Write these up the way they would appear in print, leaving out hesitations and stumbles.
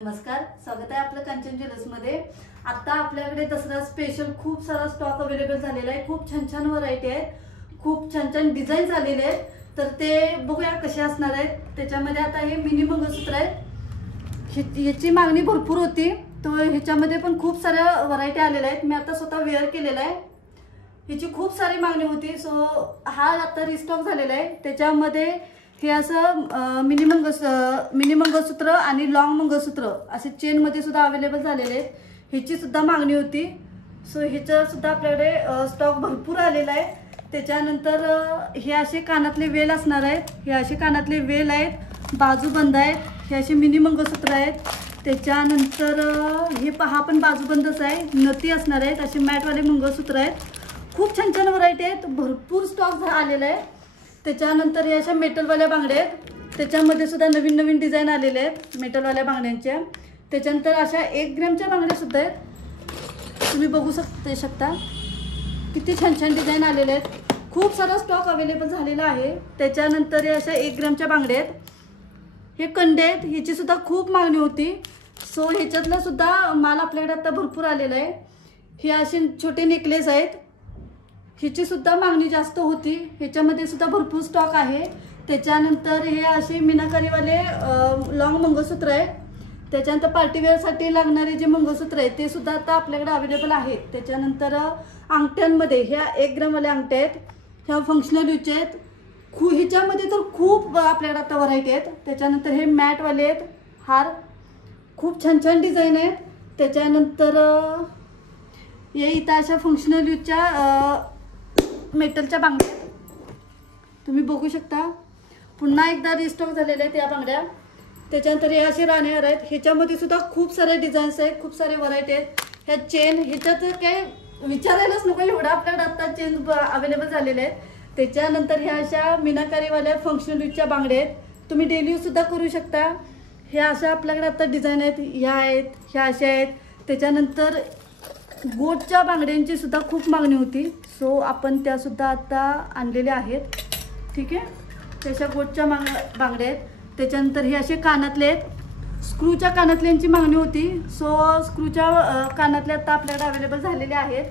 नमस्कार, स्वागत आहे आपलं कांचन ज्वेलर्स मध्ये। आता आपल्याकडे दसरा स्पेशल खूप सारा स्टॉक अवेलेबल झालेला आहे। खूप छान छान व्हरायटी आहे, खूप छान छान डिझाइन आलेले आहेत। तर ते बघूया कसे असणार आहेत। त्याच्यामध्ये आता हे मिनी मंगळसूत्र आहे, याची मागणी भरपूर होती, तो ह्याच्यामध्ये पण खूप साऱ्या व्हरायटी आलेल्या आहेत। मी आता स्वतः वेअर केलेला आहे, ह्याची खूप सारी मागणी होती, सो हा आता रिस्टॉक झालेला आहे। त्याच्यामध्ये हे असं मिनी मंगळसूत्र आणि लॉंग मंगळसूत्र असे चेन मध्ये सुद्धा अवेलेबल झालेले आहेत। ह्याची सुद्धा मागणी होती, सो ह्याचा सुद्धा आपल्याकडे स्टॉक भरपूर आलेला आहे। त्याच्यानंतर हे असे कानातले वेल असणार आहेत, हे असे कानातले वेल आहेत, बाजूबंद आहेत, हे असे मिनी मंगळसूत्र आहेत। त्याच्यानंतर हे पहा पण बाजूबंदच आहे, नथी असणार आहेत, असे मॅटवाले मंगळसूत्र आहेत। खूप छान छान व्हरायटी आहेत, भरपूर स्टॉक आलेला आहे। त्याच्यानंतर हे अशा मेटलवाल्या बांगड्या आहेत, त्याच्यामध्ये सुद्धा नवीन नवीन डिझाइन आलेले आहेत मेटलवाल्या बांगड्यांच्या। त्याच्यानंतर अशा 1 ग्रॅमच्या बांगड्या सुद्धा आहेत, तुम्ही बघू शकता किती छान छान डिझाइन आलेले आहेत। खूप सारा स्टॉक अवेलेबल झालेला आहे। त्याच्यानंतर हे अशा 1 ग्रॅमच्या बांगड्या आहेत, हे कंडे आहेत, ह्याची सुद्धा खूप मागणी होती, सो ह्याच्यातला सुद्धा माल आपल्याकडे आता भरपूर आलेला आहे। हे असे छोटे नेकलेस आहेत, ह्याची सुद्धा मागणी जास्त होती, ह्याच्यामध्ये सुद्धा भरपूर स्टॉक आहे। त्याच्यानंतर हे असे मीनाकारीवाले लॉंग मंगळसूत्र आहे। त्याच्यानंतर पार्टीवेअरसाठी लागणारे जे मंगळसूत्र आहे ते सुद्धा आता आपल्याकडे अवेलेबल आहेत। त्याच्यानंतर अंगठ्यांमध्ये ह्या 1 ग्रॅमवाल्या अंगठ्या आहेत, ह्या फंक्शनल यूजच्या आहेत। ह्याच्यामध्ये तर खूप आपल्याकडे आता व्हरायटी आहेत। त्याच्यानंतर हे मॅटवाले आहेत हार, खूप छान छान डिझाईन आहेत। त्याच्यानंतर हे इथं अशा फंक्शनल यूजच्या मेटलच्या बांगड्या तुम्ही बघू शकता, पुन्हा एकदा रिस्टॉक झालेले आहेत या बांगड्या। त्याच्यानंतर हे असे राणेहार आहेत, ह्याच्यामध्ये सुद्धा खूप सारे डिझाईन्स आहेत, खूप सारे व्हरायटी आहेत। ह्या चेन ह्याच्यात काय विचारायलाच नको, एवढा आपल्याकडे आता चेन अवेलेबल झालेले आहेत। त्याच्यानंतर ह्या अशा मीनाकारीवाल्या फंक्शनल यूजच्या बांगड्या आहेत, तुम्ही डेली यूज सुद्धा करू शकता। ह्या अशा आपल्याकडे आता डिझाईन आहेत, ह्या आहेत, ह्या अशा आहेत। त्याच्यानंतर गोटच्या बांगड्यांची सुद्धा खूप मागणी होती, सो आपण त्या सुद्धा आता आणलेल्या आहेत, ठीक आहे। त्याच्या गोटच्या बांगड्या आहेत। त्याच्यानंतर हे असे कानातले आहेत, स्क्रूच्या कानातल्यांची मागणी होती, सो स्क्रूच्या कानातले आता आपल्याकडे अवेलेबल झालेले आहेत।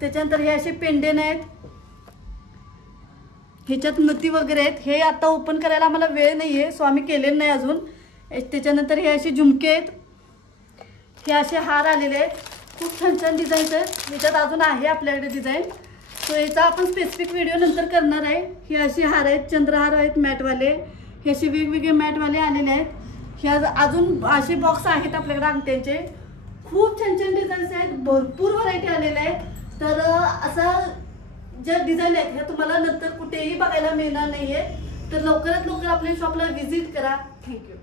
त्याच्यानंतर हे असे पेंडेन आहेत, ह्याच्यात नथी वगैरे आहेत, हे आता ओपन करायला आम्हाला वेळ नाही आहे, सो आम्ही केलेलं नाही अजून। त्याच्यानंतर हे असे झुमके आहेत, हे असे हार आलेले आहेत, खूप छान छान डिझाईन्स आहेत। ह्याच्यात अजून आहे आपल्याकडे डिझाईन, सो याचा आपण स्पेसिफिक व्हिडिओ नंतर करणार आहे। हे असे हार आहेत, चंद्रहार आहेत मॅटवाले, हे असे वेगवेगळे मॅटवाले आलेले आहेत। हे अजून असे बॉक्स आहेत आपल्याकडे अंगठ्यांचे, खूप छान छान डिझाईन्स आहेत, भरपूर व्हरायटी आलेल्या आहेत। तर असं ज्या डिझाईन आहेत ह्या तुम्हाला नंतर कुठेही बघायला मिळणार नाहीये, तर लवकरात लवकर आपल्या शॉपला व्हिजिट करा। थँक्यू।